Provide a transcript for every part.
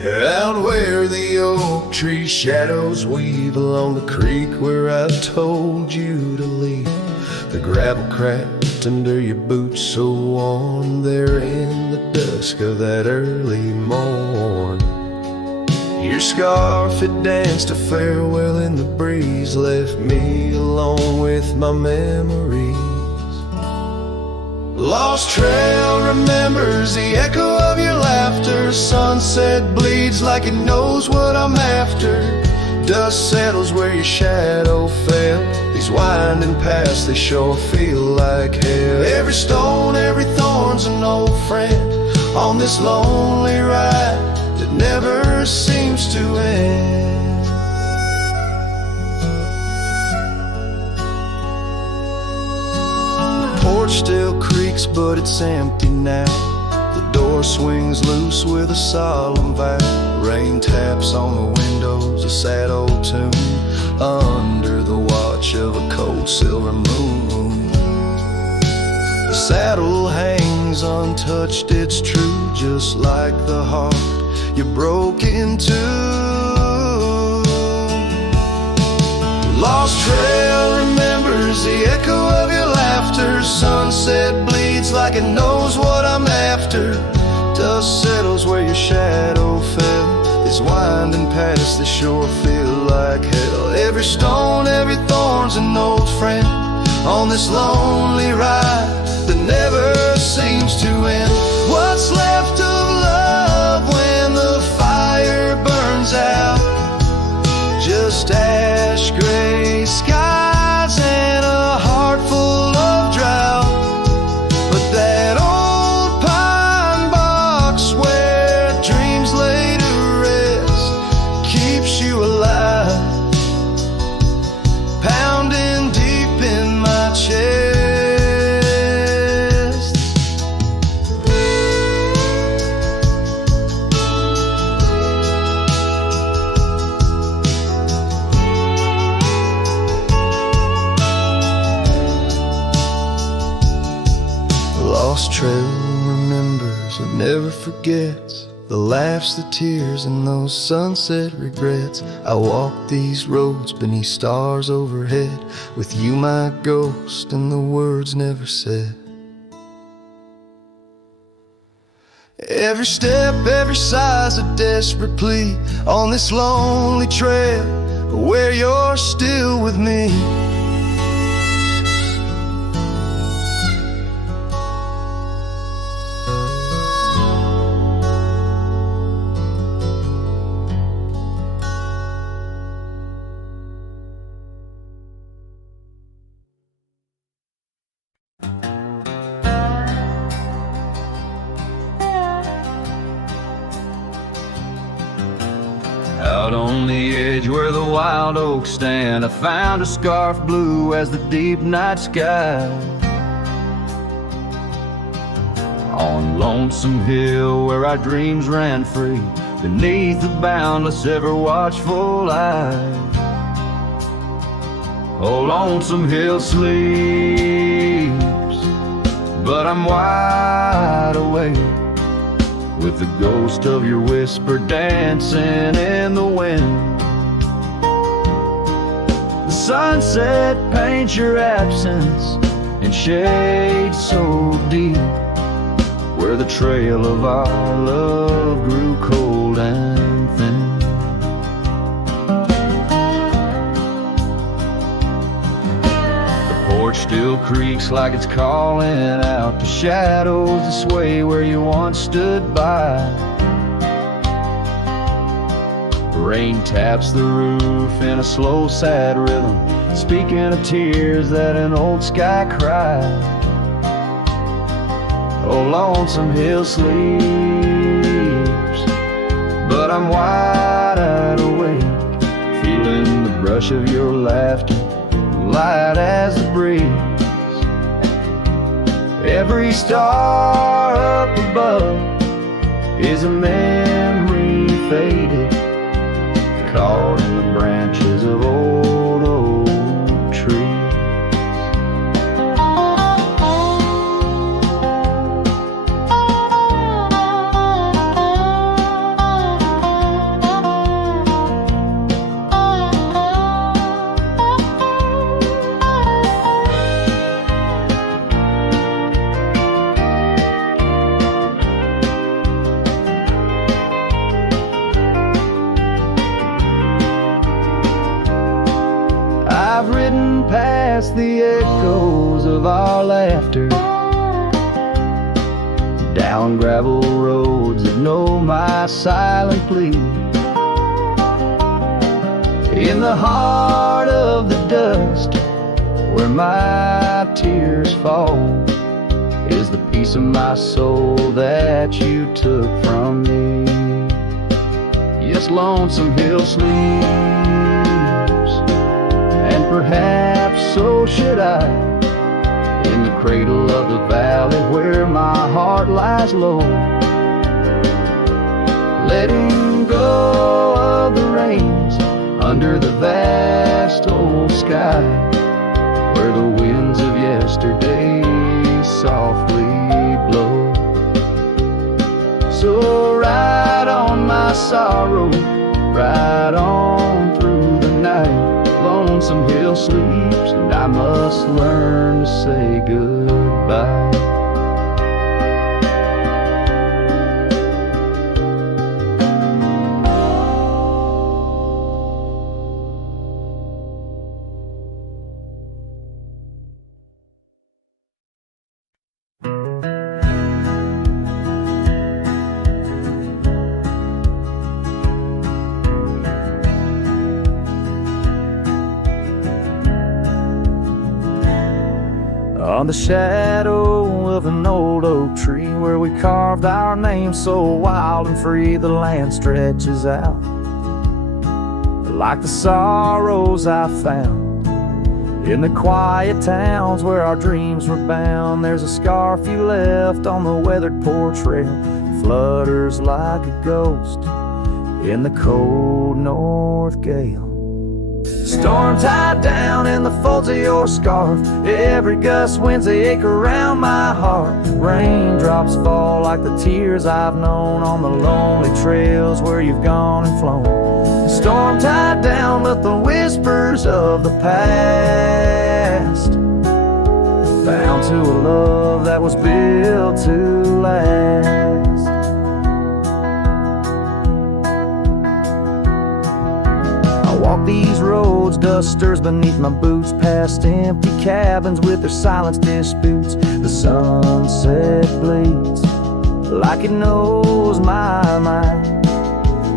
Out where the oak tree shadows weave along the creek where I told you to leave, the gravel cracked under your boots so worn there in the dusk of that early morn. Your scarf had danced a farewell in the breeze, left me alone with my memories. Lost trail remembers the echo of your laughter. Sunset bleeds like it knows what I'm after. Dust settles where your shadow fell. These winding paths, they sure feel like hell. Every stone, every thorn's an old friend on this lonely ride that never seems to end. The porch still creaks, but it's empty now. The door swings loose with a solemn vow. Rain taps on the windows, a sad old tune, under the watch of a cold silver moon. The saddle hangs untouched, it's true, just like the heart you broke into. Lost trail remembers the echo of your laughter. Sunset bleeds like it knows what I'm after. Dust settles where your shadow fell. These winding paths, they sure feel like hell. Every stone, every thorn's an old friend on this lonely ride that never seems to end. What's left of love when the fire burns out? Just ash gray skies and a heart full of drought. But that old pine box where dreams lay to rest keeps you alive, pounding deep in my chest. Lost trail remembers and never forgets the laughs, the tears, and those sunset regrets. I walk these roads beneath stars overhead, with you my ghost and the words never said. Every step, every sigh's a desperate plea on this lonely trail where you're still with me. Out on the edge where the wild oaks stand, I found a scarf blue as the deep night sky. On Lonesome Hill where our dreams ran free, beneath the boundless ever watchful eye. Oh, Lonesome Hill sleeps, but I'm wide awake, with the ghost of your whisper dancing in the wind. The sunset paints your absence in shades so deep, where the trail of our love grew cold and thin. The porch still creaks like it's calling out to shadows that sway where you once stood by. Rain taps the roof in a slow, sad rhythm, speaking of tears that an old sky cried. Oh, Lonesome Hill sleeps, but I'm wide awake, feeling the brush of your laughter, light as the breeze. Every star up above is a memory faded, caught in the branches of old oak trees. our laughter, down gravel roads that know my silent plea. In the heart of the dust, where my tears fall, is the piece of my soul that you took from me. Yes, Lonesome Hill sleeps, and perhaps so should I, in the cradle of the valley where my heart lies low, letting go of the reins under the vast old sky, where the winds of yesterday softly blow. So ride on my sorrow, ride on through the night. Lonesome Hill sleeps, and I must learn to say goodbye. On the shadow of an old oak tree, where we carved our name so wild and free, the land stretches out like the sorrows I found in the quiet towns where our dreams were bound. There's a scarf you left on the weathered porch rail, flutters like a ghost in the cold north gale. Storm tied down in the folds of your scarf, every gust winds they ache around my heart. Raindrops fall like the tears I've known on the lonely trails where you've gone and flown. Storm tied down but the whispers of the past, bound to a love that was built to last. Walk these roads, dust stirs beneath my boots, past empty cabins with their silence disputes. The sunset bleeds like it knows my mind,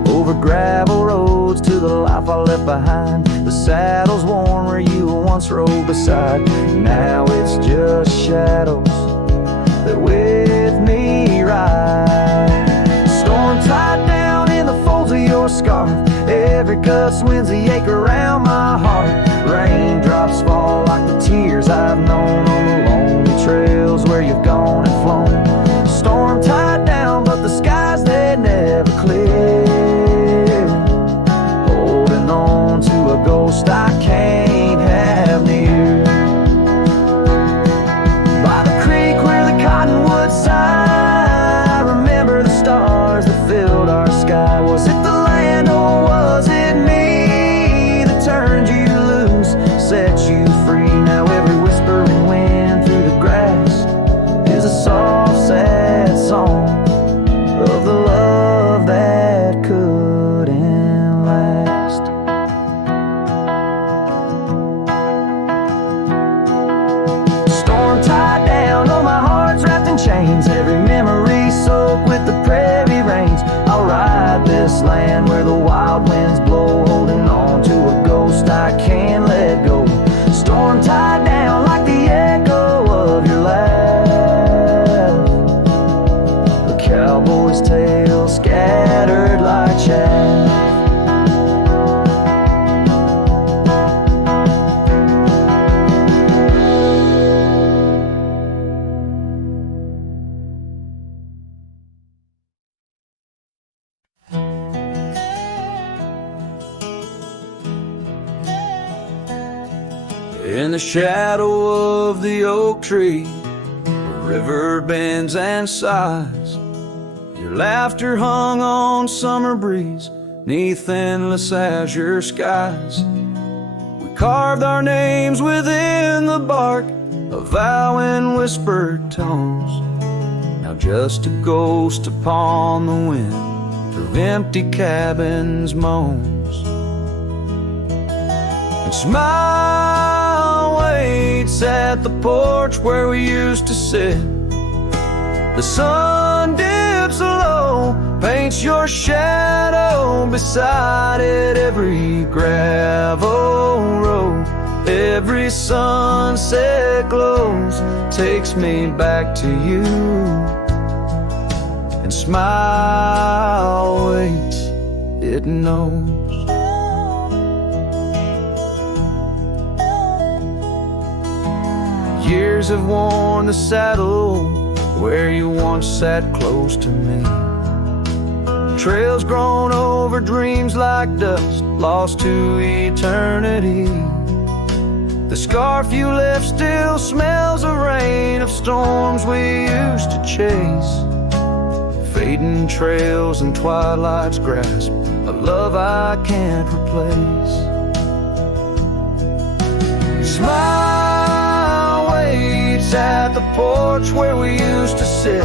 over gravel roads to the life I left behind. The saddle's worn where you once rode beside, now it's just shadows that with me ride. Storm tied down in the folds of your scarf, every gust winds the ache around my heart. Raindrops fall like the tears I've known on the lonely trails where you've gone and flown. Storm tied down but the skies they never clear, holding on to a ghost I can't have near. By the creek where the cottonwoods sigh, I remember the stars that filled our sky. Was it the land or was it me that turned you loose, set you free? Now every whispering wind through the grass is a soft, sad song of the love that couldn't last. Storm tied down, oh my heart's wrapped in chains, every memory soaked with the prairie rains. I'll ride this land where the wild winds blow, holding on to a ghost I can't let go. Storm tied down like the echo of your laugh, a cowboy's tale scattered like chaff. In the shadow of the oak tree, the river bends and sighs, your laughter hung on summer breeze, 'neath endless azure skies. We carved our names within the bark, a vow in whispered tones, now just a ghost upon the wind through empty cabins moans. And smile away waits at the porch where we used to sit. The sun dips low, paints your shadow beside it. Every gravel road, every sunset glows, takes me back to you. And smile waits, it knows. Years have worn the saddle where you once sat close to me. Trails grown over dreams like dust, lost to eternity. The scarf you left still smells of rain, of storms we used to chase. Fading trails and twilight's grasp, a love I can't replace. Smile waits at the porch where we used to sit.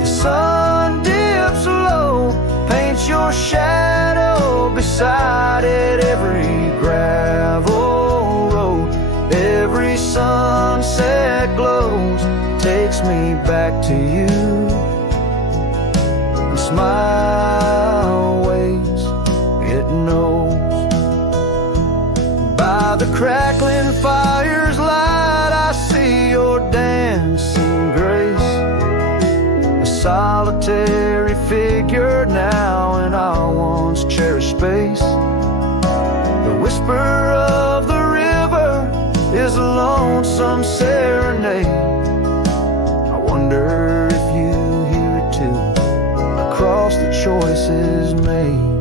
The sun dips low, paints your shadow beside it. Every gravel road, every sunset glows, takes me back to you. And smile waits, it knows. By the crackling fire's light, I see your dancing grace, a solitary figure now in our once cherished space. The whisper of the river is a lonesome serenade. I wonder if you hear it too, across the choices made.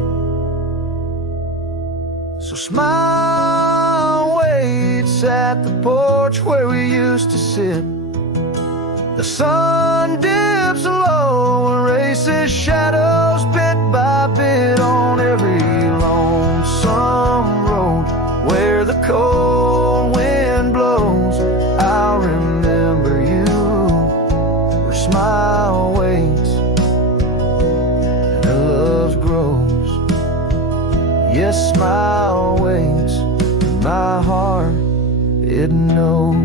So smile waits at the porch where we used to sit. The sun dips low, erases shadows bit by bit on every lonesome road. Where the cold wind blows, I'll remember you. Where smile waits and our love grows. Yes, smile waits, and my heart, it knows.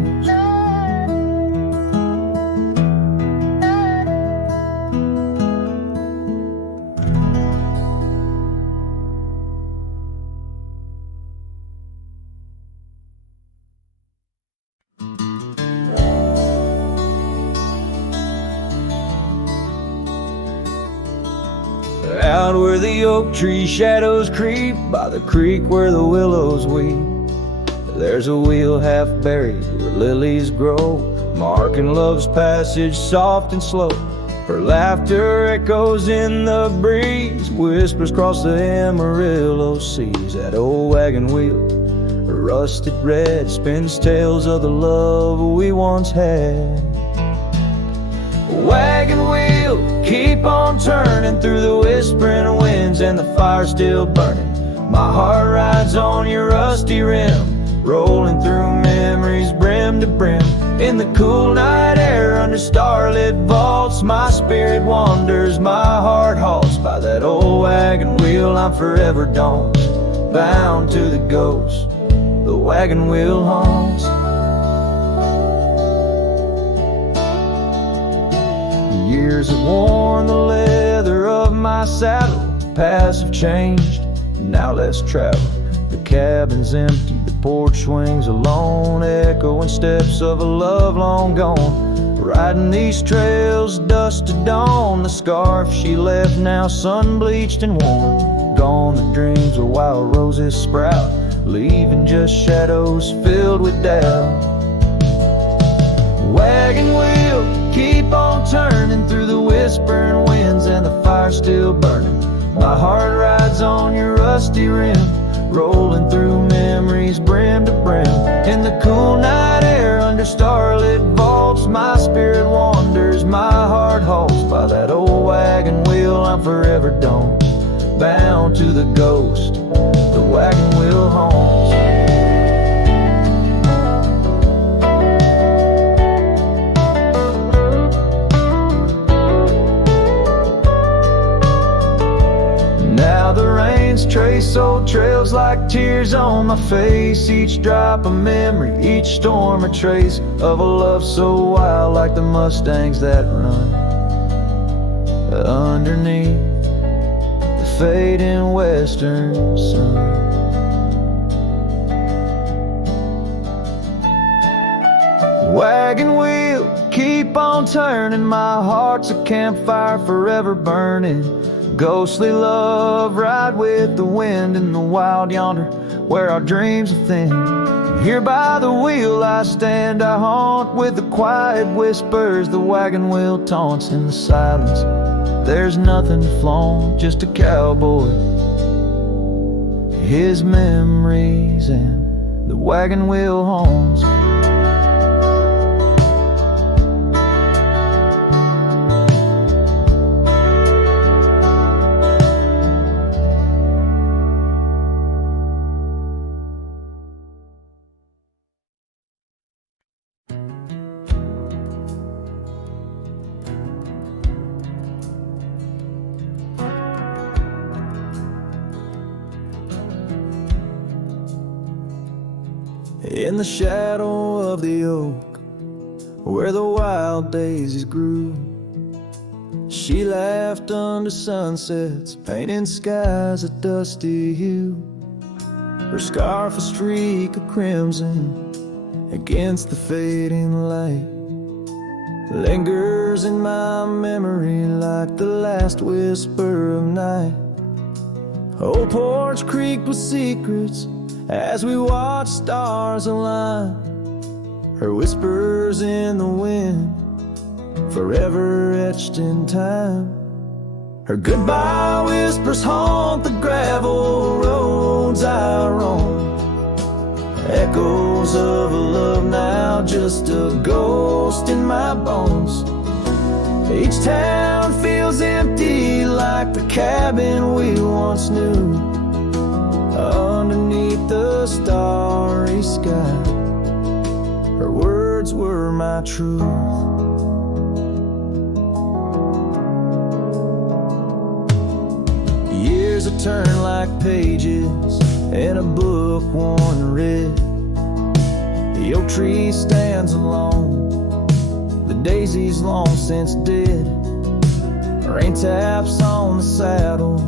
Out where the oak tree shadows creep, by the creek where the willows weep, there's a wheel half buried where lilies grow, marking love's passage soft and slow. Her laughter echoes in the breeze, whispers across the Amarillo seas. That old wagon wheel, rusted red, spins tales of the love we once had. Wagon wheel, keep on turning through the whispering winds, and the fire's still burning. My heart rides on your rusty rim, rolling through memories brim to brim. In the cool night air under starlit vaults, my spirit wanders, my heart halts. By that old wagon wheel I'm forever doomed, bound to the ghost the wagon wheel haunts. Years have worn the leather of my saddle, paths have changed, now let's travel. The cabin's empty, the porch swings alone, echoing steps of a love long gone. Riding these trails, dust to dawn, the scarf she left now sun-bleached and worn. Gone the dreams of wild roses sprout, leaving just shadows filled with doubt. Wagon wheel, keep on turning through the whispering winds, and the fire's still burning. My heart rides on your rusty rim, rolling through memories brim to brim. In the cool night air under starlit vaults, my spirit wanders, my heart halts. By that old wagon wheel I'm forever doomed, bound to the ghost the wagon wheel haunts. Now the rain's tracing This old trail's like tears on my face, each drop a memory, each storm a trace of a love so wild, like the Mustangs that run underneath the fading western sun. Wagon wheel, keep on turning, my heart's a campfire forever burning. Ghostly love, ride with the wind in the wild yonder, where our dreams are thin. Here by the wheel I stand, I haunt with the quiet whispers the wagon wheel taunts in the silence. There's nothing to flaunt, just a cowboy, his memories, and the wagon wheel haunts. In the shadow of the oak, where the wild daisies grew, she laughed under sunsets, painting skies a dusty hue. Her scarf a streak of crimson against the fading light, lingers in my memory like the last whisper of night. Old porch creaked with secrets as we watch stars align, her whispers in the wind, forever etched in time. Her goodbye whispers haunt the gravel roads I roam, echoes of a love now, just a ghost in my bones. Each town feels empty like the cabin we once knew, underneath the starry sky. Her words were my truth. Years have turned like pages in a book worn red. The oak tree stands alone, the daisy's long since dead. Rain taps on the saddle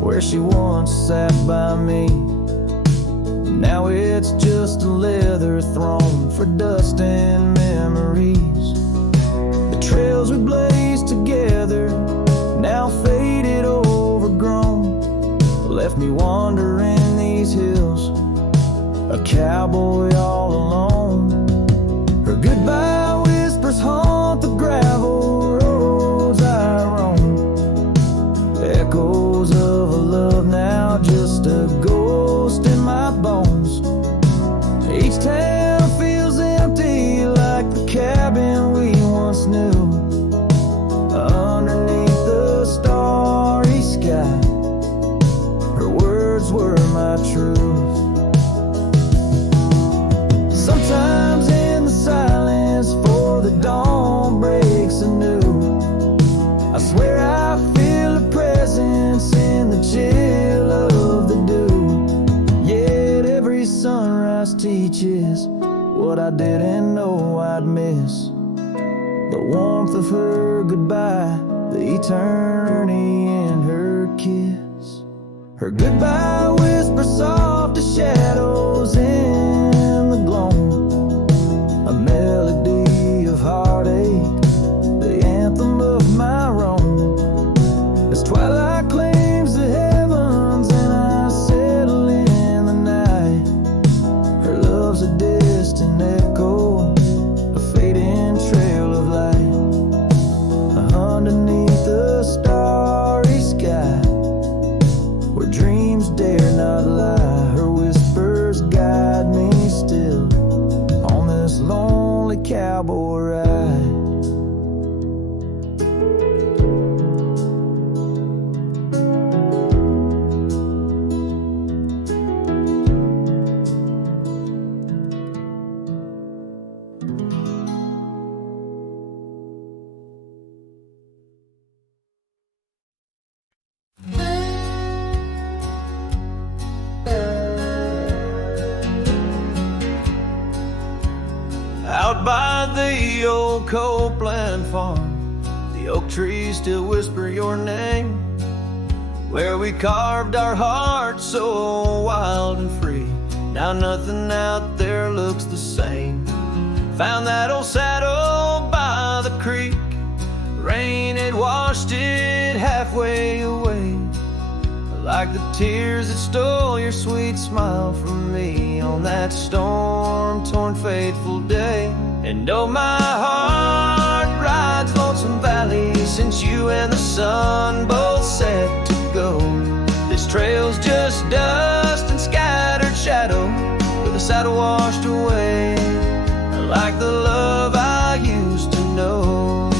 where she once sat by me. Now it's just a leather throne for dust and memories. The trails we blazed together, now faded, overgrown, left me wandering these hills, a cowboy all alone. Her goodbye whispers haunt the gravel roads I roam, echoes of a love now, just a ghost in my bones. Each town feels empty like the cabin we once knew, underneath the starry sky. Her words were my truth. Sometimes in the silence, before the dawn breaks anew, I swear I feel a presence in the chill of the dew. Yet every sunrise teaches what I didn't know I'd miss, the warmth of her goodbye, the eternity in her kiss. Her goodbye whispers soft as shadows in the gloam, a melody of heartache, the anthem of my Rome. As twilight claims the heavens and I settle in the night, her love's a distant echo, a fading trail of light, underneath the starry sky, where dreams dare not lie. Her whispers guide me the old Copeland farm, the oak trees still whisper your name, where we carved our hearts so wild and free. Now nothing out there looks the same. Found that old saddle by the creek, rain had washed it halfway away, like the tears that stole your sweet smile from me on that storm-torn fateful day. And oh, my heart rides Lonesome Valley since you and the sun both set to go. This trail's just dust and scattered shadow, with the saddle washed away, like the love I used to know.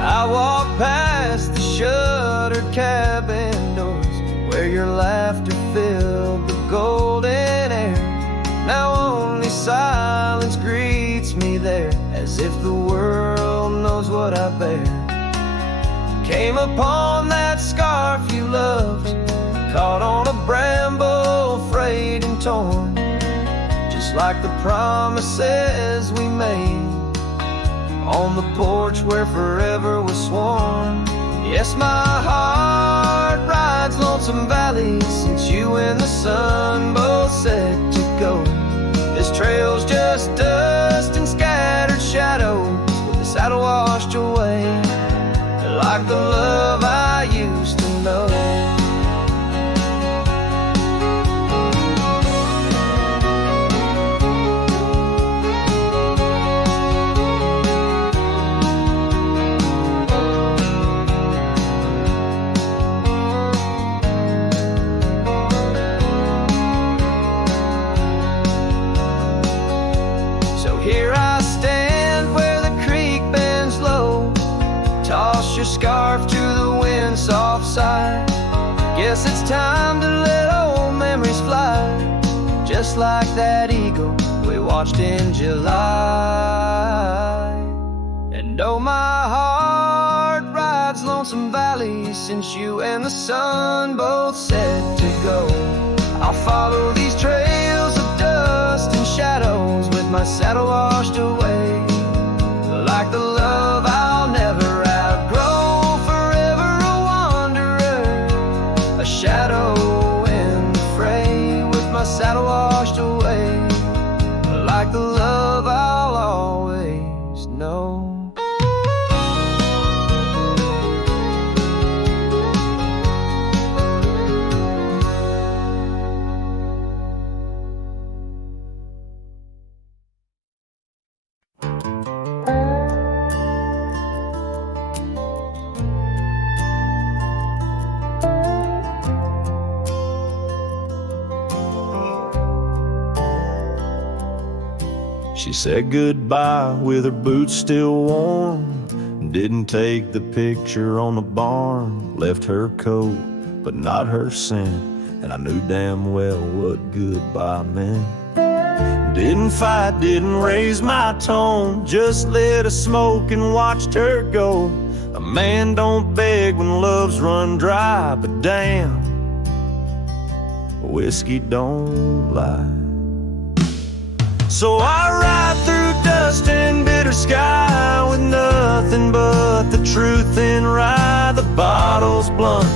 I walk past the shuttered cabin doors, where your laughter filled the golden air. Now only silence greets me there, as if the world knows what I bear. Came upon that scarf you loved, caught on a bramble, frayed and torn, just like the promises we made on the porch where forever was sworn. Yes, my heart rides Lonesome Valley since you and the sun both set to go. This trail's just dust and scattered shadows, with the saddle washed away, like the love I used to know. Your scarf to the wind, soft sigh. Guess it's time to let old memories fly, just like that eagle we watched in July. And oh, my heart rides Lonesome Valley since you and the sun both set to go. I'll follow these trails of dust and shadows, with my saddle washed away, like the love I'll never outgrow, forever a wanderer, a shadow in the fray, with my saddle washed away, like the love I'll always know. She said goodbye with her boots still warm, didn't take the picture on the barn, left her coat but not her scent, and I knew damn well what goodbye meant. Didn't fight, didn't raise my tone, just lit a smoke and watched her go. A man don't beg when love's run dry, but damn, whiskey don't lie. So I ride through dust and bitter sky, with nothing but the truth in rye. The bottle's blunt,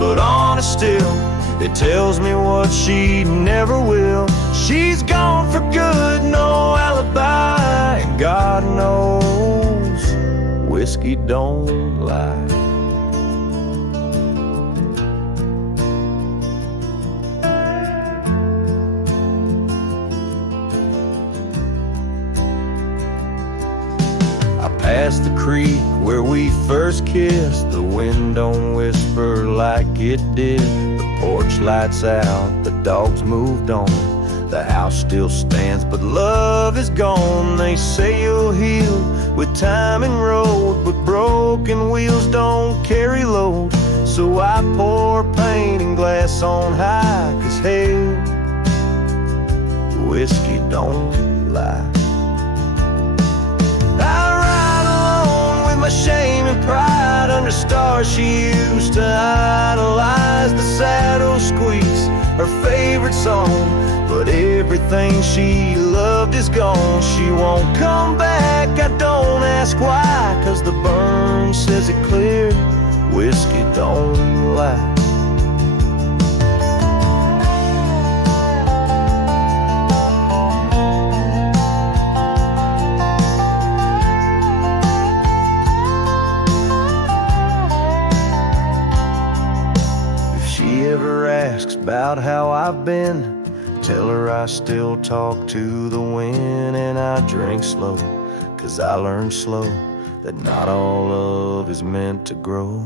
but honest still, it tells me what she never will. She's gone for good, no alibi, and God knows whiskey don't lie. Past the creek where we first kissed, the wind don't whisper like it did. The porch lights out, the dogs moved on, the house still stands, but love is gone. They say you'll heal with time and road, but broken wheels don't carry load. So I pour paint and glass on high, 'cause hell, whiskey don't lie. My shame and pride under stars she used to idolize. The saddle squeaks her favorite song, but everything she loved loved is gone. She won't come back, I don't ask why, 'cause the burn says it clear, whiskey don't lie. Asks about how I've been, tell her I still talk to the wind, and I drink slow, 'cause I learned slow that not all love is meant to grow.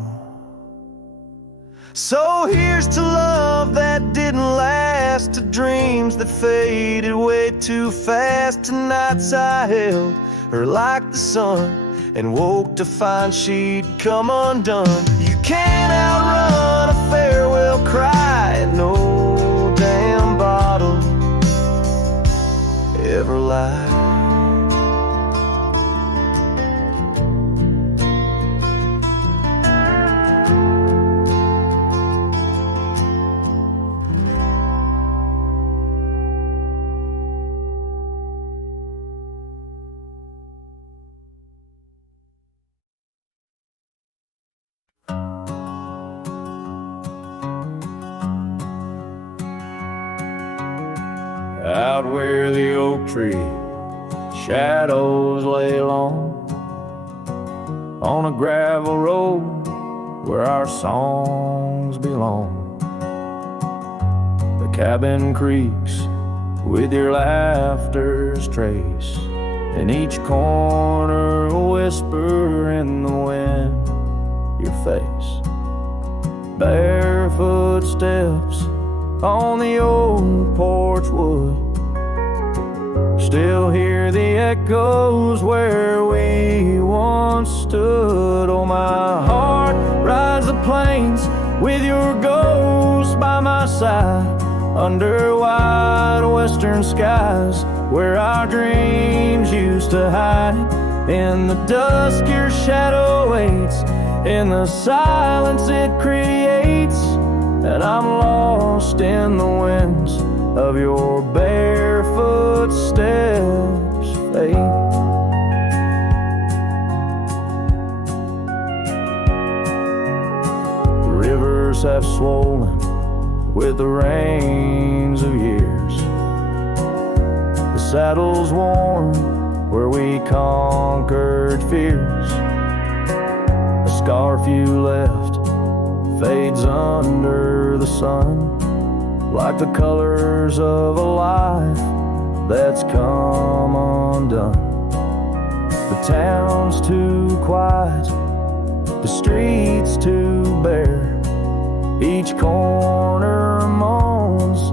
So here's to love that didn't last, to dreams that faded way too fast, to nights I held her like the sun and woke to find she'd come undone. You can't outrun a farewell cry, and no damn bottle ever lied. Out where the oak tree shadows lay long, on a gravel road where our songs belong. The cabin creaks with your laughter's trace, in each corner a whisper in the wind, your face. Barefoot steps on the old porch wood, still hear the echoes where we once stood. Oh, my heart rides the plains with your ghost by my side, under wide western skies where our dreams used to hide. In the dusk your shadow waits, in the silence it creates, and I'm lost in the winds of your barefoot steps, fate. The rivers have swollen with the rains of years, the saddle's worn where we conquered fears. The scarf you left fades under the sun, like the colors of a life that's come undone. The town's too quiet, the streets too bare, each corner moans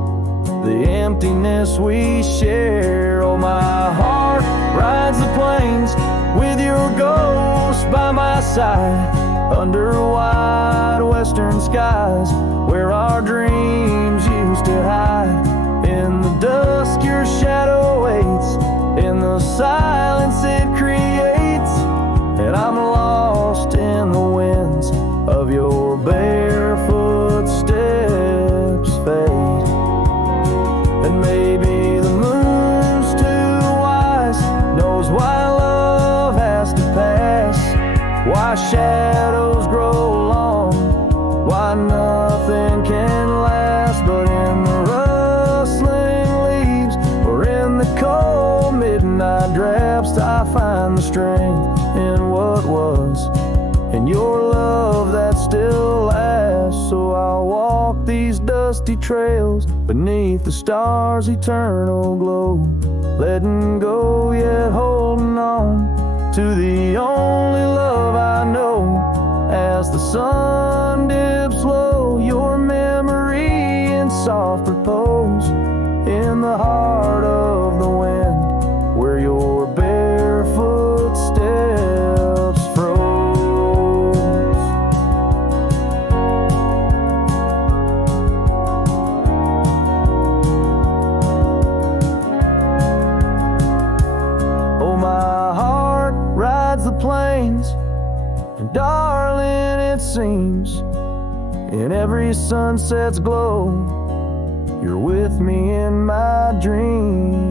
the emptiness we share. Oh, my heart rides the plains with your ghost by my side, under wide western skies where our dreams used to hide. In the dusk your shadow waits, in the silence it creates, and I'm lost in the winds of your barefoot steps, fate. And maybe the moon's too wise, knows why love has to pass, why shadows grow long, why nothing can last. But in the rustling leaves, or in the cold midnight drafts, I find the strength in what was, in your love that still lasts. So I'll walk these dusty trails beneath the stars' eternal glow, letting go yet holding on to the only love I know. As the sun dips low, your memory in soft repose, in the heart of the wind where your barefoot steps froze. Oh, my heart rides the plains, and darling, it seems in every sunset's glow, you're with me in my dreams.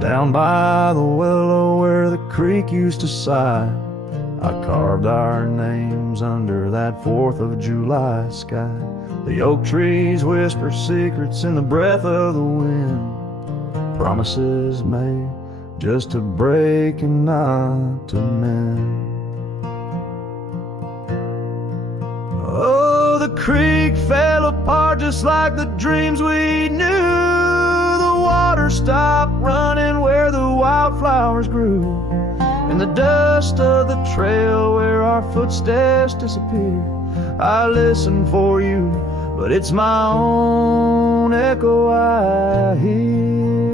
Down by the willow where the creek used to sigh, I carved our names under that 4th of July sky. The oak trees whisper secrets in the breath of the wind, promises made just to break and not to mend. Oh, the creek fell apart just like the dreams we knew. The water stopped running where the wildflowers grew. In the dust of the trail where our footsteps disappear, I listen for you, but it's my own echo I hear.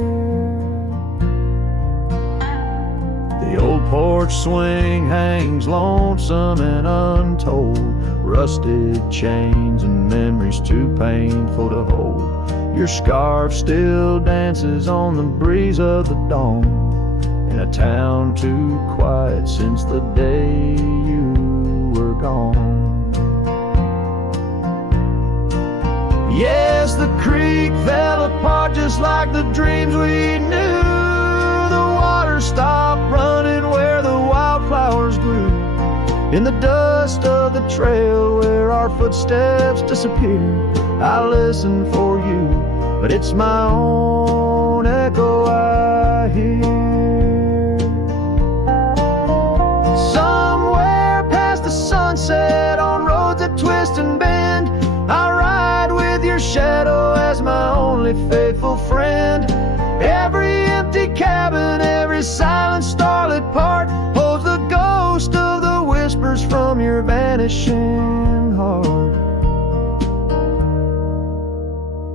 The old porch swing hangs lonesome and untold, rusted chains and memories too painful to hold. Your scarf still dances on the breeze of the dawn, in a town too quiet since the day you were gone. Yes, the creek fell apart just like the dreams we knew. The water stopped running where the wildflowers grew. In the dust of the trail where our footsteps disappear, I listen for you, but it's my own echo I hear. Somewhere past the sunset on roads that twist and bend, I ride with your shadow as my only faithful friend. Every empty cabin, every silent starlit part holds the ghost of the whispers from your vanishing heart.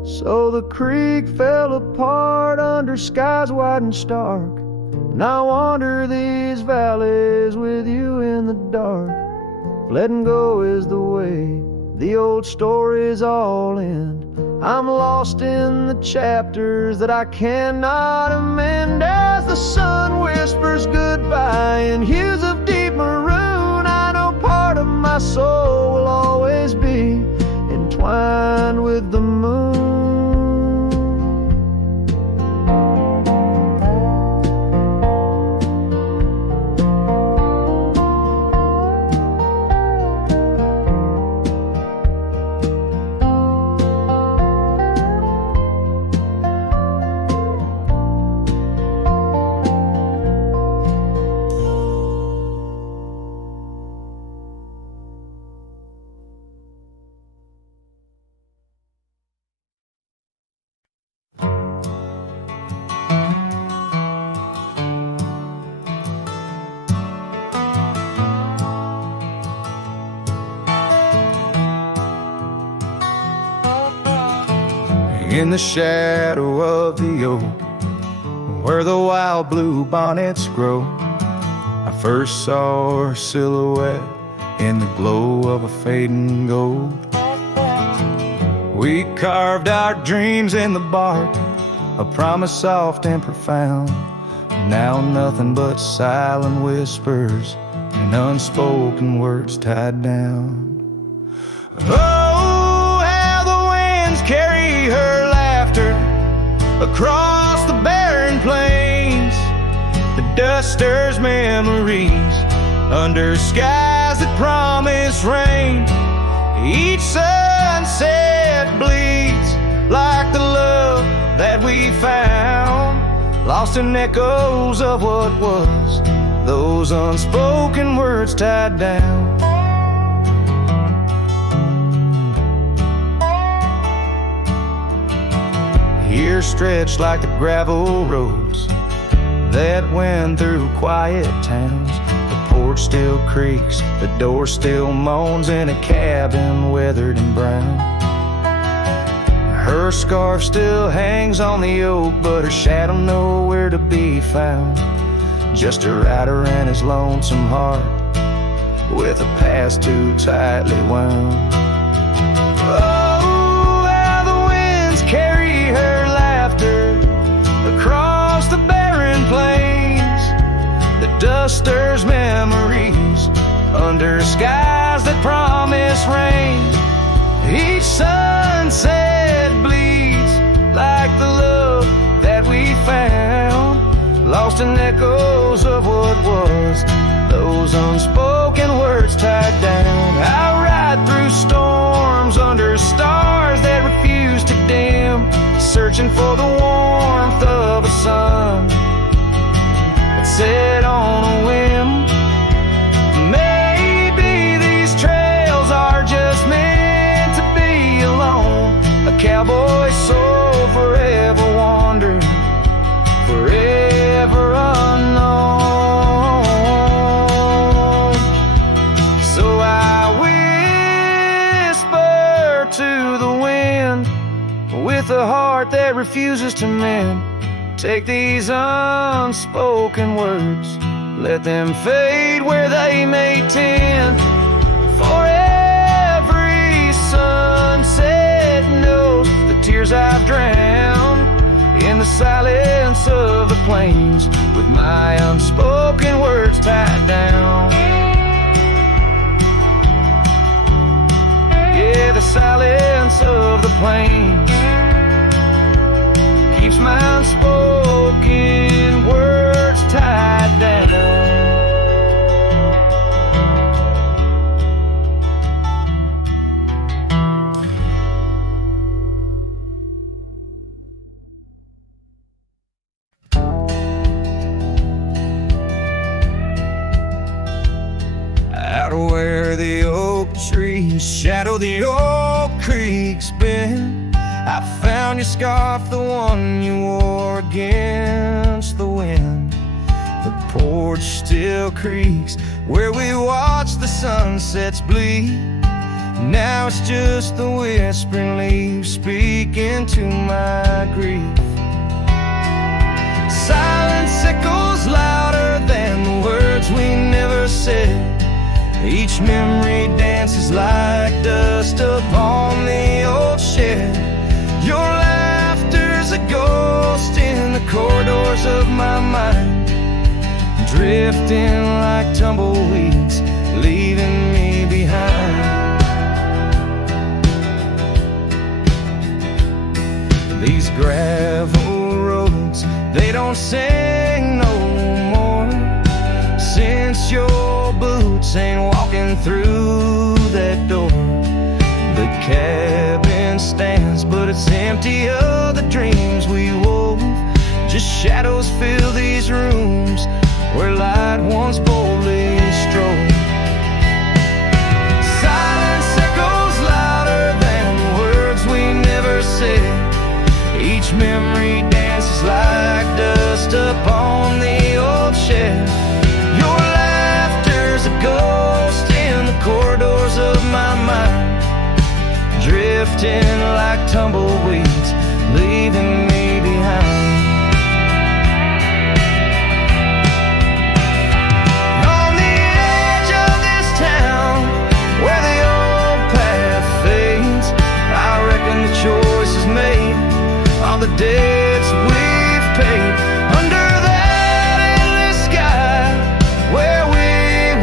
So the creek fell apart under skies wide and stark, and I wander these valleys with you in the dark. Letting go is the way the old stories all end. I'm lost in the chapters that I cannot amend. As the sun whispers goodbye in hues of deep maroon, I know part of my soul will always be entwined with the moon. In the shadow of the oak, where the wild blue bonnets grow, I first saw her silhouette in the glow of a fading gold. We carved our dreams in the bark, a promise soft and profound. Now nothing but silent whispers and unspoken words tied down. Oh, how the winds carry her laughter across the barren plains. The dust stirs memories under skies that promise rain. Each sunset bleeds like the love that we found, lost in echoes of what was, those unspoken words tied down. Here stretched like the gravel roads that went through quiet towns. The porch still creaks, the door still moans in a cabin weathered and brown. Her scarf still hangs on the oak, but her shadow nowhere to be found. Just a rider and his lonesome heart, with a past too tightly wound. Oh, how the winds carry her laughter across the barren plains. The dust stirs memories under skies that promise rain. Each sunset bleeds like the love that we found, lost in echoes of what was. Those unspoken words tied down. I ride through storms under stars that refuse to dim, searching for the warmth of a sun that set on a whim. Maybe these trails are just meant to be alone. A cowboy's soul forever wandered, forever unknown. So I whisper to the wind with a heart that refuses to mend. Take these unspoken words, let them fade where they may tend. For every sunset knows the tears I've drowned in the silence of the plains, with my unspoken words tied down. Yeah, the silence of the plains keeps my unspoken words tied down. Out where the oak trees shadow the old creek's bend, I found your scarf, the one you wore against the wind. The porch still creaks where we watch the sunsets bleed. Now it's just the whispering leaves speaking to my grief. Silence echoes louder than the words we never said. Each memory dances like dust upon the old shed. Your laughter's a ghost in the corridors of my mind, drifting like tumbleweeds, leaving me behind. These gravel roads, they don't sing no more, since your boots ain't walking through that door. The cabin stands, but it's empty of the dreams we wove. Just shadows fill these rooms where light once boldly strode. Silence echoes louder than the words we never said. Each memory dances like dust upon the old shed. Your laughter's a ghost in the corridors of my mind, drifting like tumbleweeds, leaving me behind. On the edge of this town, where the old path fades, I reckon the choice is made, all the debts we've paid. Under that endless sky, where we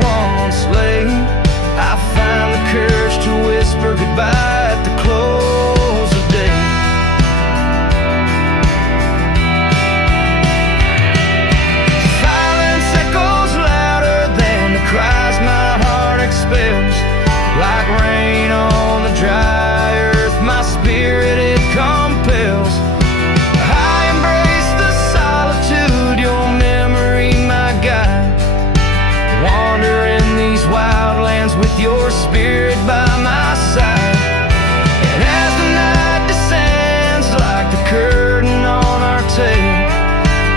once lay, I find the courage to whisper goodbye at the close of day. Silence echoes louder than the cries my heart expels. Like rain on the dry earth, my spirit it compels. I embrace the solitude, your memory my guide. Wander in these wildlands with your spirit by my side. And as the night descends like the curtain on our tale,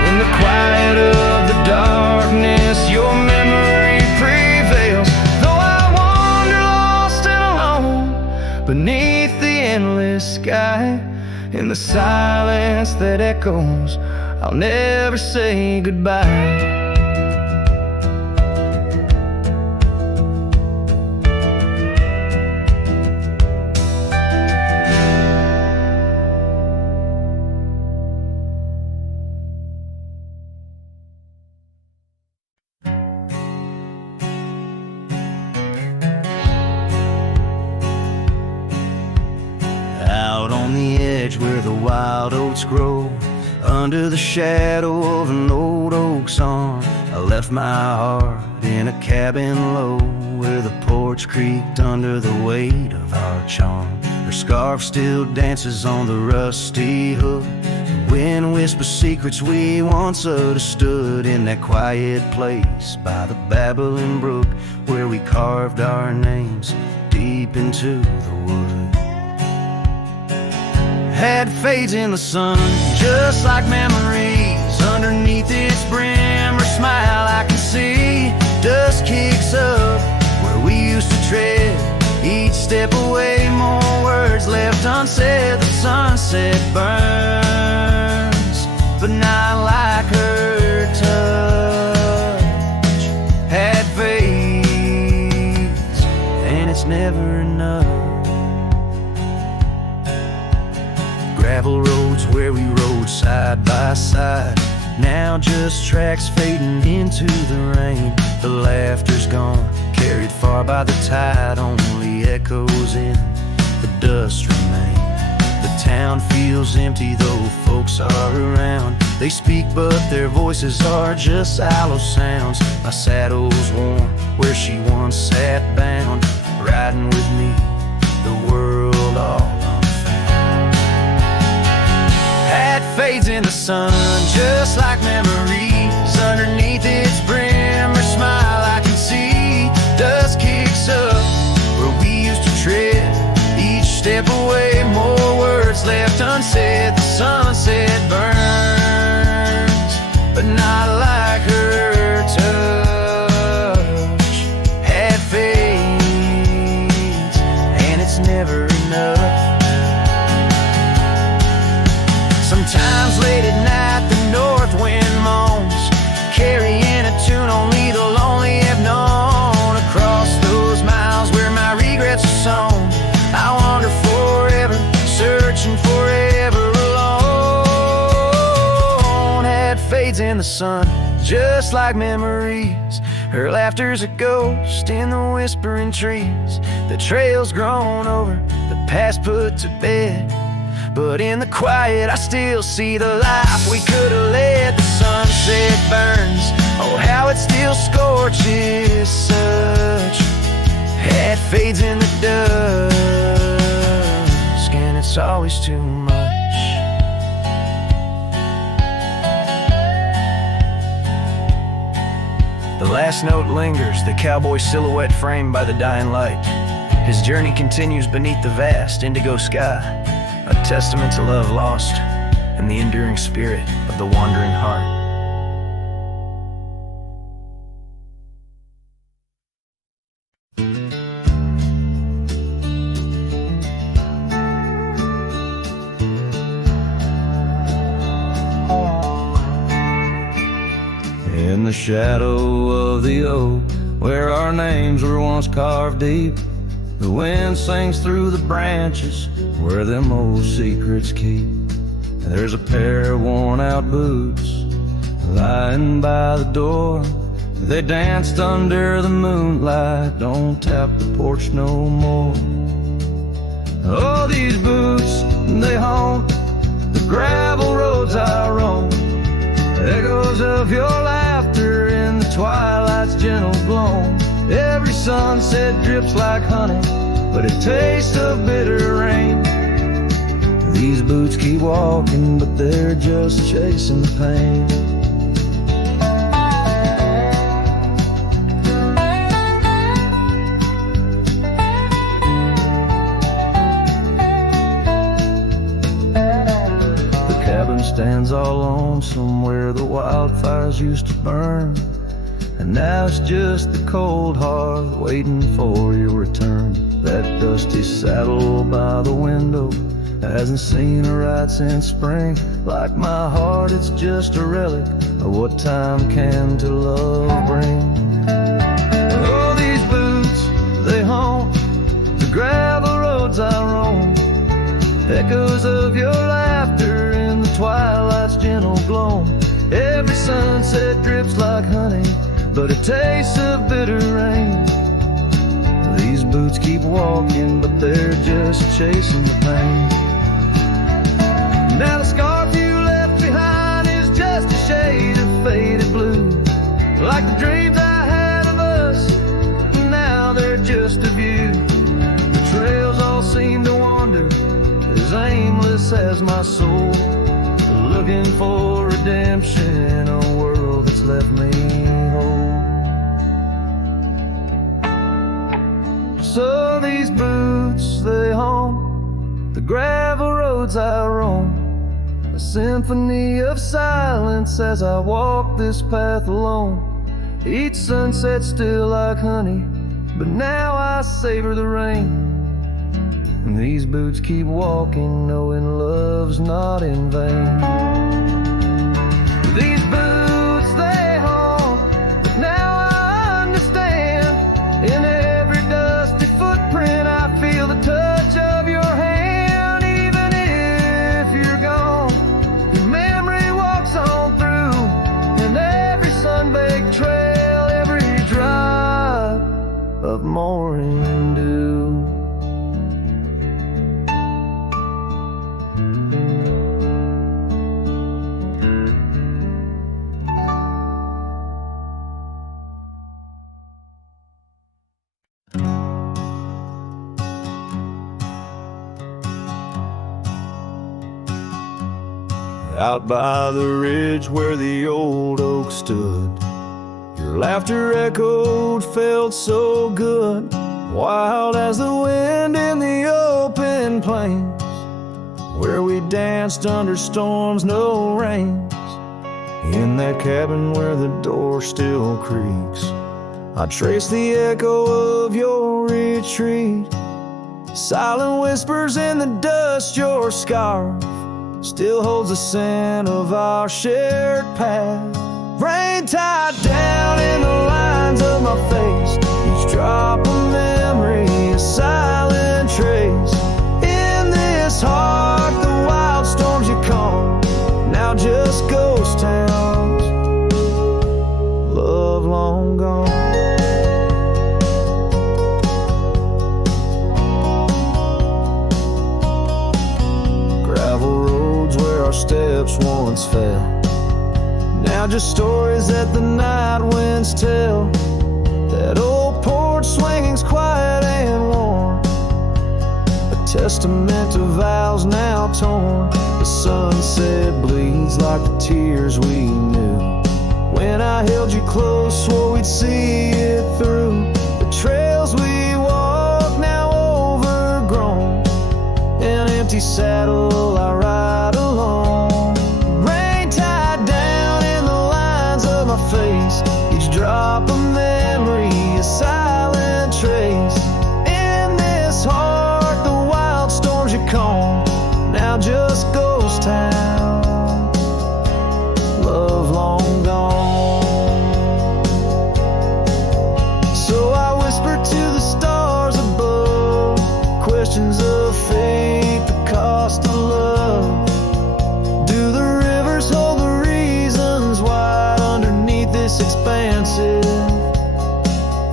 in the quiet of the darkness, your memory prevails. Though I wander lost and alone beneath the endless sky, in the silence that echoes, I'll never say goodbye. Out on the edge where the wild oats grow, under the shadow of an old oak's arm. I left my heart in a cabin low, where the porch creaked under the weight of our charm. Her scarf still dances on the rusty hook. The wind whispers secrets we once understood, in that quiet place by the babbling brook, where we carved our names deep into the wood. Hat fades in the sun, just like memories. Underneath its brim, her smile I can see. Dust kicks up where we used to tread. Each step away, more words left unsaid. The sunset burns, but not like her touch. Hat fades, and it's never enough. Gravel roads where we rode side by side, now just tracks fading into the rain. The laughter's gone, carried far by the tide, only echoes in the dust remain. The town feels empty though folks are around. They speak but their voices are just hollow sounds. My saddle's warm where she once sat bound, riding with me the world all unfound. Hat fades in the sun, just like memories. Underneath its brim, her smile I can see. Dust kicks up where we used to tread. Each step away, more words left unsaid. The sunset burns, but not like her touch. Hat fades, and it's never enough. Sometimes late at night the north wind moans, carrying a tune only the lonely have known. Across those miles where my regrets are sown, I wander forever, searching forever alone. Hat fades in the sun, just like memories. Her laughter's a ghost in the whispering trees. The trail's grown over, the past put to bed, but in the quiet I still see the life we could have led. The sunset burns, oh how it still scorches such. Hat fades in the dusk, and it's always too much. The last note lingers, the cowboy silhouette framed by the dying light. His journey continues beneath the vast indigo sky, a testament to love lost and the enduring spirit of the wandering heart. In the shadow of the oak, where our names were once carved deep, the wind sings through the branches where them old secrets keep. There's a pair of worn out boots lying by the door. They danced under the moonlight, don't tap the porch no more. Oh, these boots, they haunt the gravel roads I roam. Echoes of your laughter in the twilight's gentle gloam. Every sunset drips like honey, but it tastes of bitter rain. These boots keep walking, but they're just chasing the pain. The cabin stands all lonesome where the wildfires used to burn, and now it's just the cold hearth waiting for your return. That dusty saddle by the window hasn't seen a ride since spring. Like my heart, it's just a relic of what time can to love bring. Oh, these boots, they haunt the gravel roads I roam. Echoes of your laughter in the twilight's gentle gloam. Every sunset drips like honey, but it tastes of bitter rain. These boots keep walking, but they're just chasing the pain. Now the scarf you left behind cast a shade of faded blue, like the dreams I had of us, now they're just a view. The trails all seem to wander, as aimless as my soul, looking for redemption in a world that's left me whole. So these boots, they haunt the gravel roads I roam, a symphony of silence as I walk this path alone. Each sunset still like honey, but now I savor the rain. And these boots keep walking, knowing love's not in vain. These boots, they haunt, but now I understand. In every dusty footprint I feel the touch of your hand. Even if you're gone, your memory walks on through, and every sun-baked trail, every drop of morning dew. Out by the ridge where the old oak stood, your laughter echoed, felt so good, wild as the wind in the open plains, where we danced under storms, no rains. In that cabin where the door still creaks, I trace the echo of your retreat. Silent whispers in the dust, your scarf still holds the scent of our shared past. Rain tied down in the lines of my face, each drop of memory, a silent trace. In this heart, the wild storms you calm, now just ghost towns, love long gone. Gravel roads where our steps once fell, now just stories that the night winds tell. That old porch swinging's quiet and warm, a testament to vows now torn. The sunset bleeds like the tears we knew. When I held you close, swore we'd see it through. The trails we walk now overgrown, an empty saddle I ride alone. Rain tied down in the lines of my face, each drop of memory, a silent trace. In this heart, the wild storms you calm, now just ghost town, love long gone. So I whisper to the stars above, questions of fate, the cost of love. Do the rivers hold the reasons why underneath this expansive,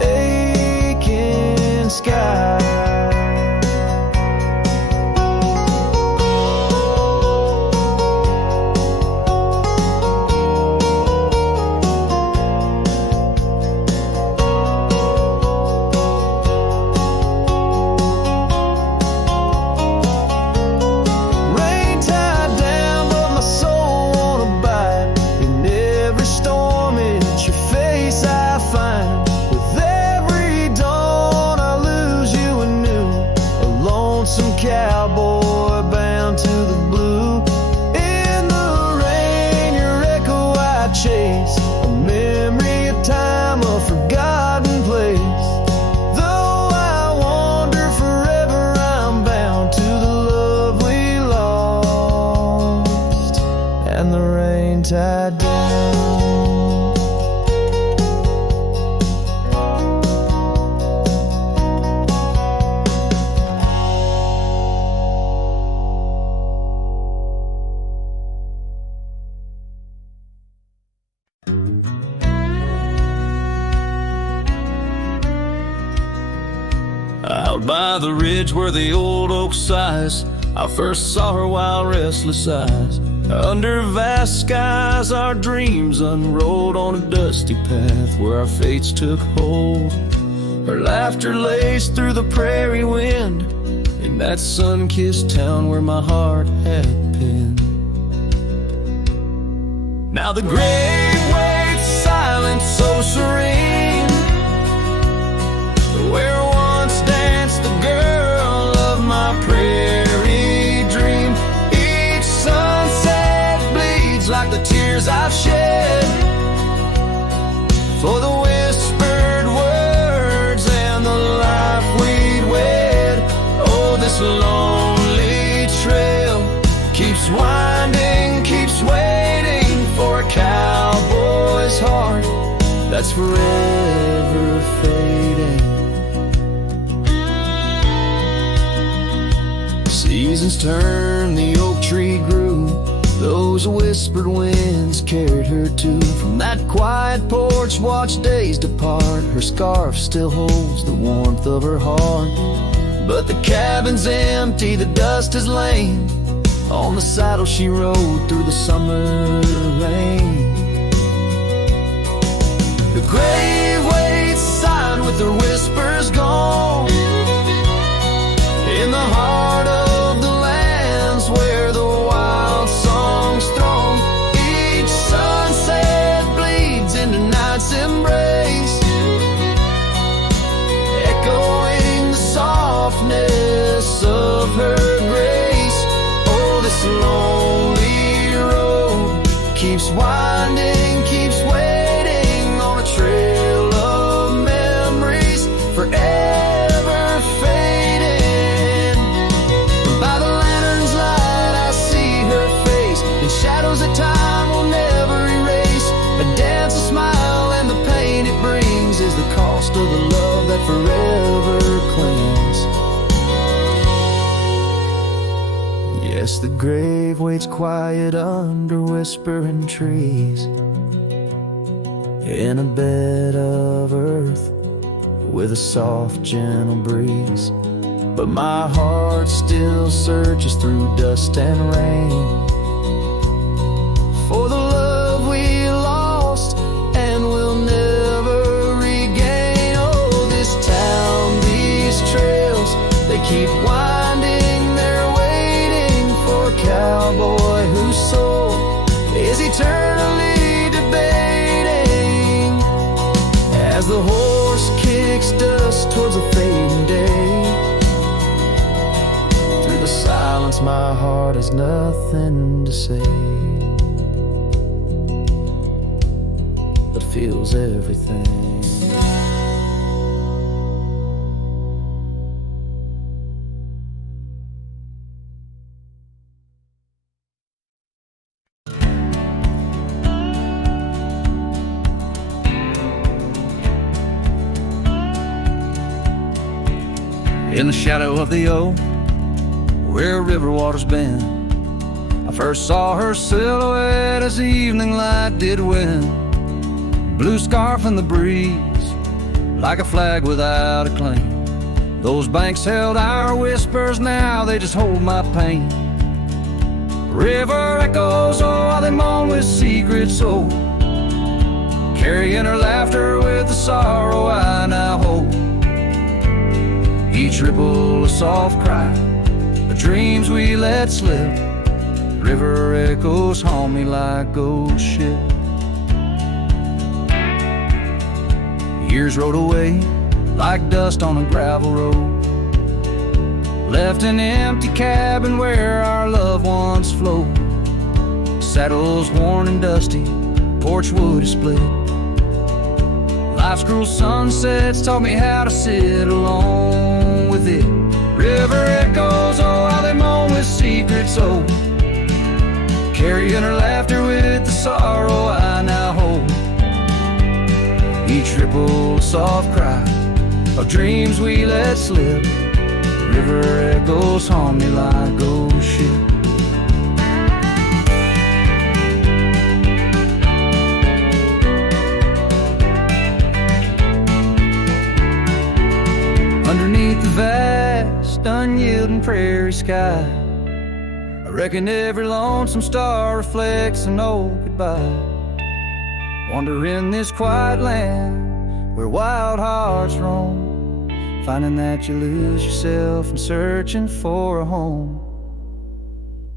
aching sky? Rain tied down, but my soul won't abide. In every storm, it's your face I find. With every dawn, I lose you anew. A lonesome cowboy bound to the blue. In the rain, your echo I chase, a memory of time, a forgotten place. Though I wander forever, I'm bound to the love we lost, and the rain tied down. Out by the ridge where the old oak sighs, I first saw her wild restless eyes. Under vast skies, our dreams unrolled on a dusty path where our fates took hold. Her laughter laced through the prairie wind in that sun-kissed town where my heart had been. Now the grave waits silent, so serene, where once danced the girl of my prairie dream. Each sunset bleeds like the tears I've shed for the whispered words and the life we'd wed. Oh, this lonely trail keeps winding, keeps waiting for a cowboy's heart that's forever fading. Seasons turned, the oak tree grew, those whispered winds carried her to. From that quiet porch, watched days depart. Her scarf still holds the warmth of her heart. But the cabin's empty, the dust has lain on the saddle she rode through the summer rain. The grave waits silent with her whispers gone in the heart of the lands where the wild songs throng. Each sunset bleeds into night's embrace, echoing the softness of her grace. Oh, this lonely road keeps winding, keeps waiting on a trail of memories forever fading. By the lantern's light I see her face in shadows that time will never erase. A dance, a smile, and the pain it brings is the cost of the love that forever clings. Yes, the grave waits quiet under whispering trees, in a bed of earth with a soft, gentle breeze. But my heart still searches through dust and rain for the love we lost and will never regain. Oh, this town, these trails, they keep winding, they're waiting for a cowboy whose soul is eternally debating. As the horse kicks dust towards a fading day, through the silence my heart has nothing to say, but feels everything. In the shadow of the oak, where river water's been, I first saw her silhouette as the evening light did win. Blue scarf in the breeze, like a flag without a claim. Those banks held our whispers, now they just hold my pain. River echoes, oh, how they moan with secret soul, carrying her laughter with the sorrow I now hold. Each ripple a soft cry, the dreams we let slip. River echoes haunt me like old ship. Years rode away like dust on a gravel road, left an empty cabin where our loved ones float. Saddles worn and dusty, porch wood is split. Life's cruel sunsets taught me how to sit alone with it. River echoes, oh, how they moan with secret soul, carrying her laughter with the sorrow I now hold. Each ripple a soft cry of dreams we let slip. River echoes haunt me like old ship. Underneath the vast, unyielding prairie sky, I reckon every lonesome star reflects an old goodbye. Wander in this quiet land where wild hearts roam, finding that you lose yourself and searching for a home.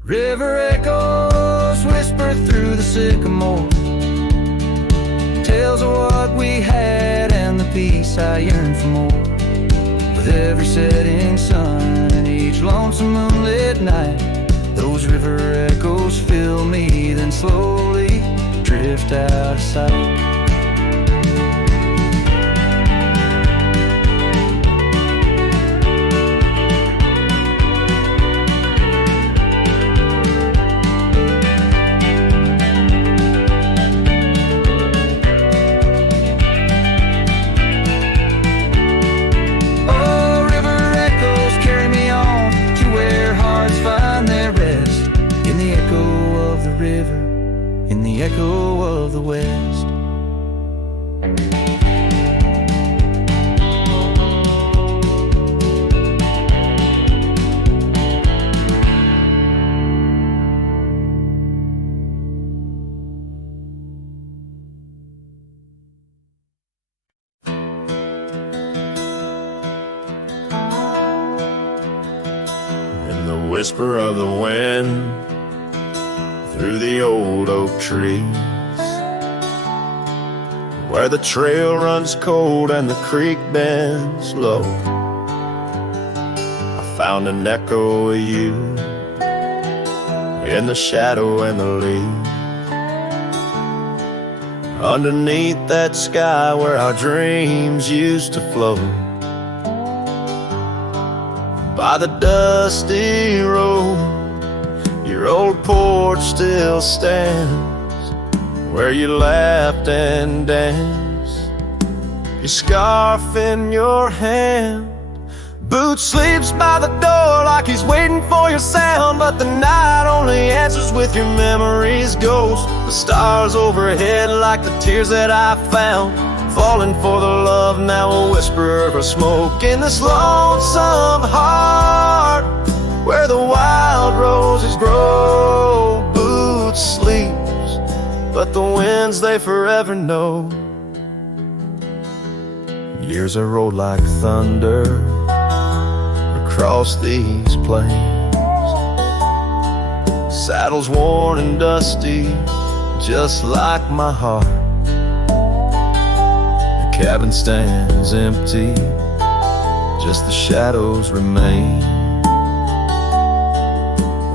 River echoes whisper through the sycamore, tales of what we had and the peace I yearn for more. With every setting sun and each lonesome moonlit night, those river echoes fill me, then slowly drift out of sight. In the echo of the West. In the whisper of the wind, through the old oak trees, where the trail runs cold and the creek bends low, I found an echo of you in the shadow and the leaves, underneath that sky where our dreams used to float, by the dusty road. Your old porch still stands where you laughed and danced, your scarf in your hand. Boots sleeps by the door like he's waiting for your sound, but the night only answers with your memory's ghost. The stars overhead like the tears that I found, falling for the love, now a whisper of smoke in this lonesome heart where the wild roses grow. Boots sleeps, but the winds they forever know. Years are rolled like thunder across these plains, saddles worn and dusty just like my heart. The cabin stands empty, just the shadows remain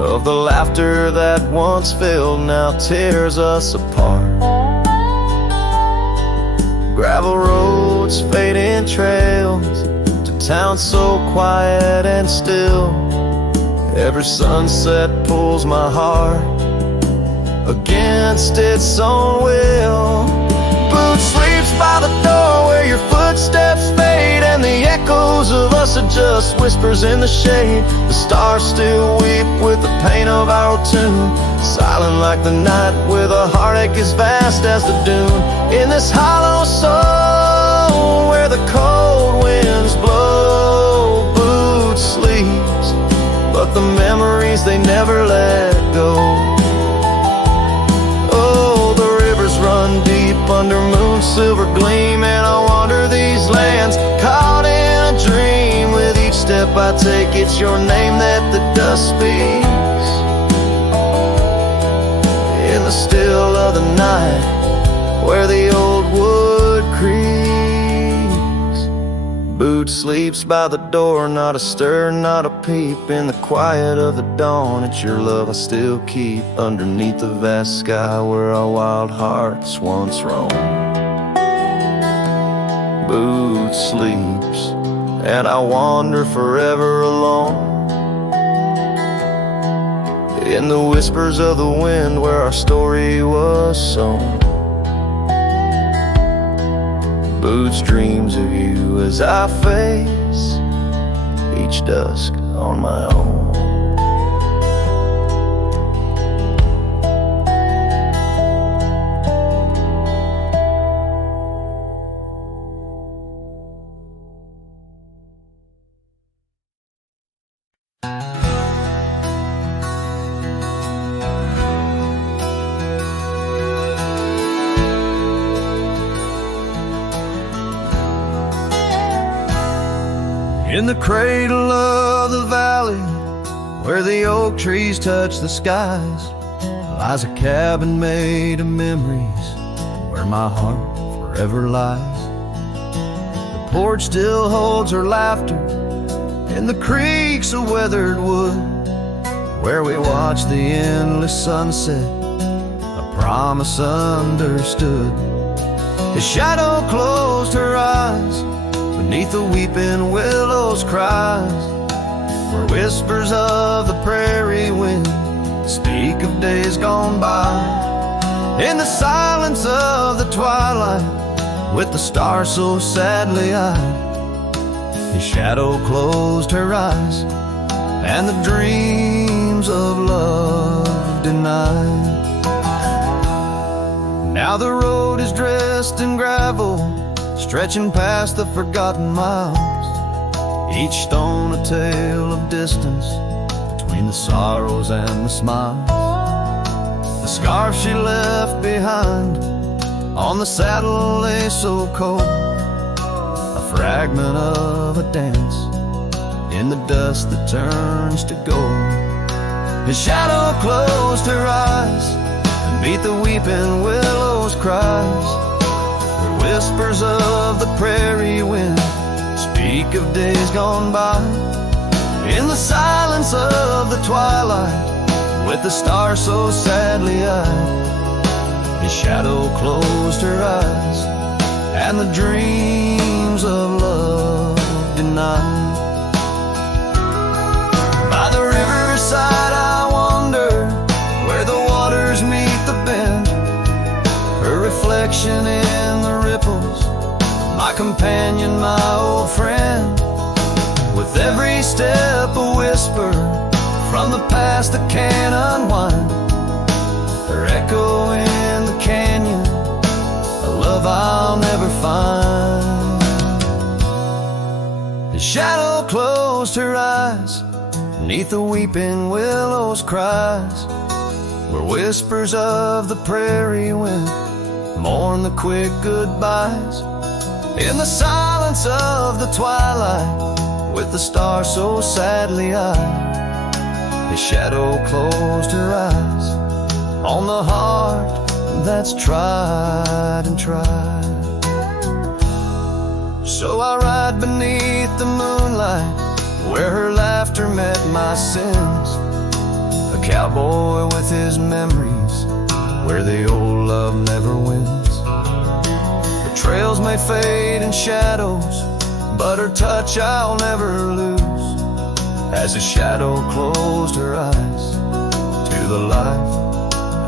of the laughter that once filled, now tears us apart. Gravel roads, fading trails, to towns so quiet and still. Every sunset pulls my heart against its own will. Boots sleeps by the door where your footsteps fade, and the echoes of us are just whispers in the shade. The stars still weep with the pain of our tune, silent like the night where the heartache is vast as the dune. In this hollow soul where the cold winds blow, Boots sleeps, but the memories they never let go. Oh, the rivers run deep under moon's silver gleam, and I wander these lands caught in a dream. With each step I take, it's your name that the dust speaks. In the still of the night where the old wood creaks, Boots sleeps by the door, not a stir, not a peep. In the quiet of the dawn, it's your love I still keep, underneath the vast sky where our wild hearts once roamed. Boots sleeps, and I wander forever alone, in the whispers of the wind where our story was sown. Boots dreams of you as I face each dusk on my own. In the cradle of the valley, where the oak trees touch the skies, lies a cabin made of memories, where my heart forever lies. The porch still holds her laughter, and the creek's a weathered wood, where we watch the endless sunset, a promise understood. His shadow closed her eyes, beneath the weeping willows cries, where whispers of the prairie wind speak of days gone by. In the silence of the twilight, with the stars so sadly eyed, his shadow closed her eyes, and the dreams of love denied. Now the road is dressed in gravel, stretching past the forgotten miles, each stone a tale of distance between the sorrows and the smiles. The scarf she left behind on the saddle lay so cold, a fragment of a dance in the dust that turns to gold. His shadow closed her eyes and beat the weeping willows cries, where whispers of the prairie wind speak of days gone by. In the silence of the twilight, with the stars so sadly eyed, his shadow closed her eyes, and the dreams of love denied. By the riverside I wander, where the waters meet the bend, her reflection in the ripples, my companion, my old friend. With every step a whisper from the past that can't unwind, her echo in the canyon, a love I'll never find. His shadow closed her eyes, beneath the weeping willows cries, where whispers of the prairie wind mourn the quick goodbyes. In the silence of the twilight, with the stars so sadly eyed, his shadow closed her eyes on the heart that's tried and tried. So I ride beneath the moonlight, where her laughter met my sins, a cowboy with his memories, where the old love never wins. The trails may fade in shadows, but her touch I'll never lose, as a shadow closed her eyes to the life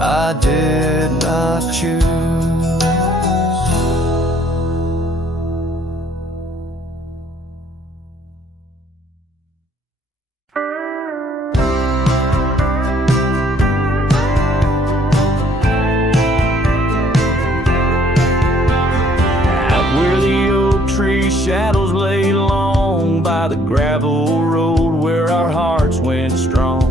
I did not choose. Shadows lay long by the gravel road, where our hearts went strong.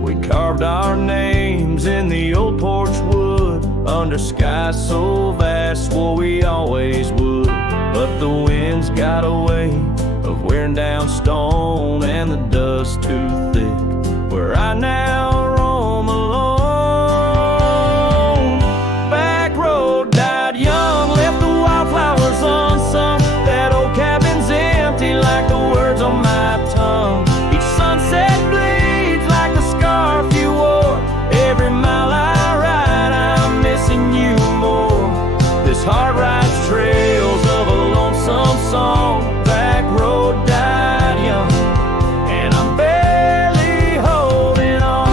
We carved our names in the old porch wood, under skies so vast, swore we always would. But the winds got a way of wearing down stone, and the dust too thick, where I now roam alone. Back road died young, left the wildflowers unsung. That old cabin's empty like the words on my tongue. Each sunset bleeds like the scarf you wore. Every mile I ride, I'm missing you more. This heart rides trails of a lonesome song. Back road died young, and I'm barely holding on.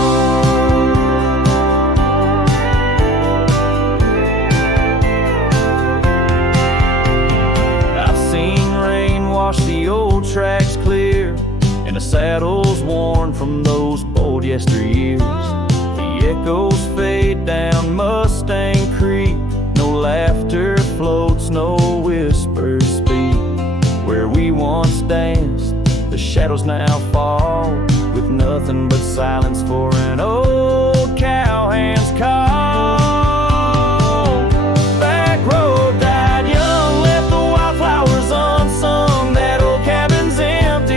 I've seen rain wash the old tracks clear, and the saddles worn from those bold yesteryears. The echoes fade down Mustang Creek, no laughter floats, no whispers speak. Where we once danced, the shadows now fall, with nothing but silence for an old cowhand's call. Back road died young, left the wildflowers unsung. That old cabin's empty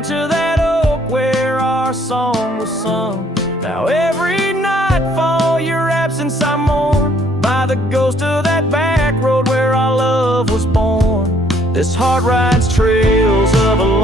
branch of that oak where our song was sung. Now every nightfall your absence I mourn, by the ghost of that back road where our love was born. This heart rides trails of a